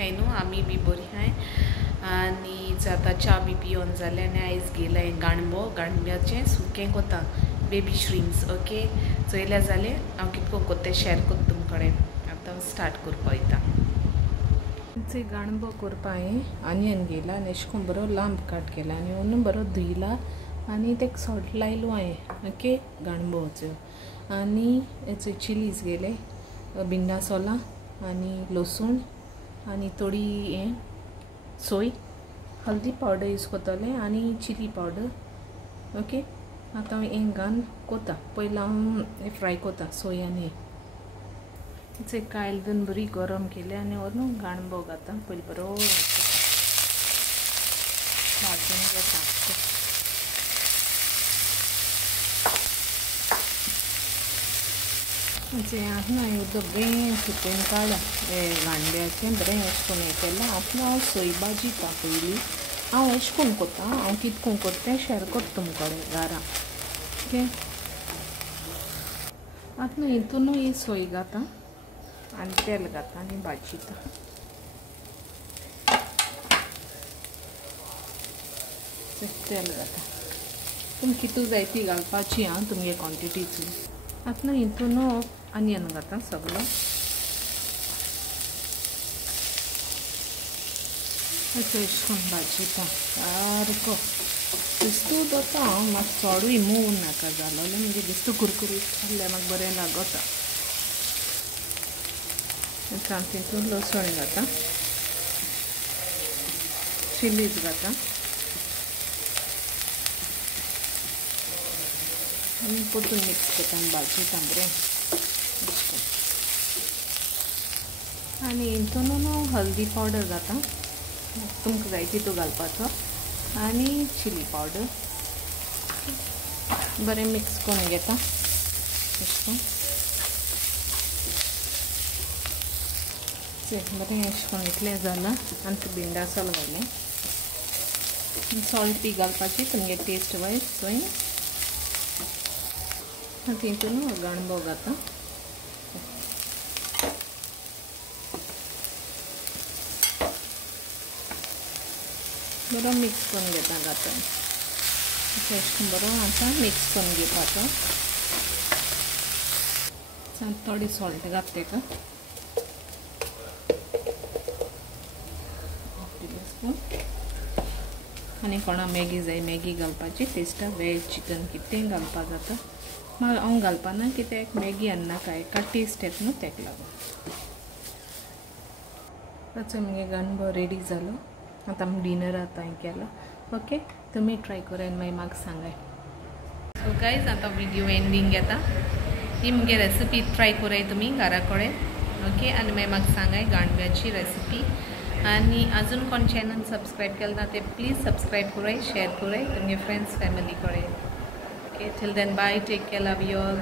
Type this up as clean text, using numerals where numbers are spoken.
हाय न्हू आमी बी बरी हाय आनी आतां च्या बी पिवन जालें आनी आयज गेलें गाणब्याचें सुकें कोता बेबी श्रिम्स ओके चोयल्या जालें हांव कितको कोत्तें शॅर कोत्ता तुम कडेन आतां स्टार्ट करपा वयता तें गाणबो करपा हांवें आनियन घेयला आनी अशें करून बरो लांब काट केला आनी अंदू बरो धुयला आनी तेका सॉल्ट लायलो हांवें ओके गाणबोचो आनी हेचो चिलीज गेले बिंडा सोलां आनी लसूण आनी थोडी हें सोय हल्दी पावडर यूज कोत्तोलें आनी चिली पावडर ओके आतां हांव हें घालून कोता पयलीं हांव फ्राय कोता सोय आनी हें कायल दोन बरी गरम केले आनी व्हरून गाणबो घालता पयलीं बरो भाजून घेता आतां उदक बेन सुकून काडला गाणब्याचें बरें अशें करून हें केलां आतां हांव सोय भाजीता पयलीं हांव अशें करून कोत्ता हांव कितको कोत्ता तें शॅर कोत्ता तुमचे कडेन घरा ओके आतां हितून ही सोय घाता आनी तेल घाता आनी भाजीता तेल घाता तुमकां कितू जाय ती घालपाची आं तुमगे क्वॉन्टिटीची आतां हितून आनियन घाता सगळो अशें करून भाजयता सारको दिसतो दोता हांव मातसो चोडूय मोव नाका जालो म्हणजे दिसता कुरकुरीत खाल्लें म्हाका बरें लागता हांव तितून लसण घाता चिलीज घाता आनी परतून मिक्स करता आनी भाजयता बरें आनी हितून हल्दी पावडर घाता तुमकां जाय तितू घालपाचो आनी चिली पावडर बरें मिक्स करून घेता अशें बरें अशें करून इतलें जालां आनी तूं बिंडा सोल घालें सॉल्ट बी घालपाची तुमगे टेस्ट वायज सोय तितून गाणबो घाता बरो मिक्स करून घेता घाता अशें बरो आतां मिक्स करून घेवपाचो थोडी सॉल्ट घात तेका आनी कोणा मॅगी जाय मॅगी घालपाची टेस्टा वेज चिकन कितें घालपा जाता हांव घालपाना कित्याक मॅगी अन्नाका एका टेस्ट येता न्हू तेका लागून ताचो मगे गाणबो रेडी जालो आतां आमी डिनर आतां हें केला ओके तुमी ट्राय करा आनी मागीर म्हाका सांगाय सो गायज आतां विडियो एंडींग येता ही मगे रेसिपी ट्राय कराय तुमी घरा कडेन ओके आनी मागीर म्हाका सांगाय गाणब्याची रेसिपी आनी आजून कोण चॅनल सबस्क्रायब केलें ना ते प्लीज सबस्क्रायब कराय शेअर कराय तुमगे फ्रेंड्स फॅमिली कडेन Okay, till then, bye. Take care. Love you all.